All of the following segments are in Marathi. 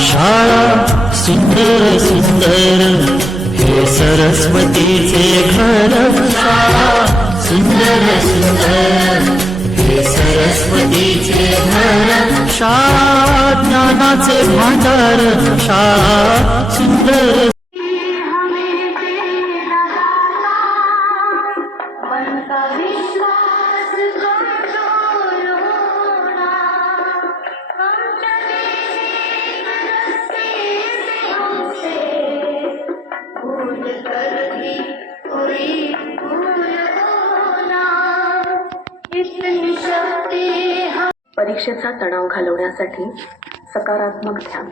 शाळा सुंदर सुंदर हे सरस्वतीचे घर. शाळा सुंदर सुंदर हे सरस्वतीचे घर. शाळा ज्ञानाचे भांडार. शाळा सुंदर परीक्षेचा तणाव घालवण्यासाठी सकारात्मक ध्यान.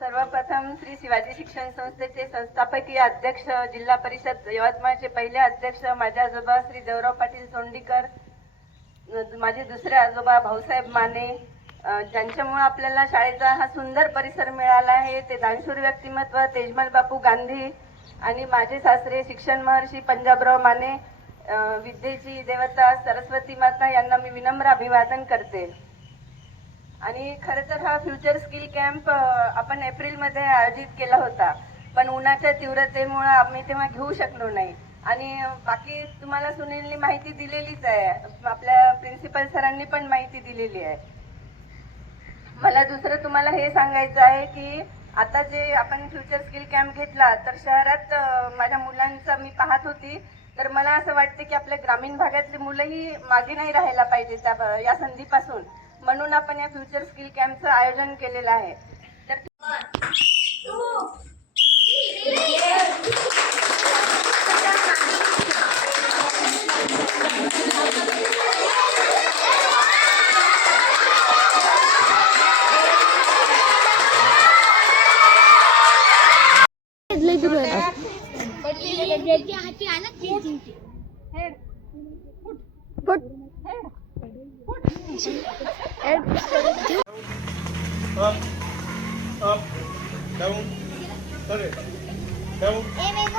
सर्वप्रथम श्री शिवाजी शिक्षण संस्थेचे संस्थापकीय अध्यक्ष, जिल्हा परिषद यवतमाळचे पहिले अध्यक्ष माझे आजोबा श्री देवराव पाटील सोंडीकर, माझे दुसरे आजोबा भाऊसाहेब माने, ज्यांच्यामुळे आपल्याला शाळेचा हा सुंदर परिसर मिळाला आहे, ते दानशूर व्यक्तिमत्व तेजमल बापू गांधी आणि माझे सासरे शिक्षण महर्षी पंजाबराव माने, विद्येची देवता सरस्वती माता यांना मी विनम्र अभिवादन करते. आणि खरं तर हा फ्युचर स्किल कॅम्प आपण एप्रिलमध्ये आयोजित केला होता, पण उन्हाच्या तीव्रतेमुळे आम्ही तेव्हा घेऊ शकलो नाही. आणि बाकी तुम्हाला सुनीलनी माहिती दिलेलीच आहे, आपल्या प्रिन्सिपल सरांनी पण माहिती दिलेली आहे. मला दुसरं तुम्हाला हे सांगायचं आहे की आता जे आपण फ्युचर स्किल कॅम्प घेतला, तर शहरात माझ्या मुलांचा मी पाहत होती, तर मला असं वाटतं की आपल्या ग्रामीण भागातली मुलंही मागे नाही राहायला पाहिजे या संधीपासून, म्हणून आपण या फ्युचर स्किल कॅम्पचं आयोजन केलेलं आहे. तर up, down, down.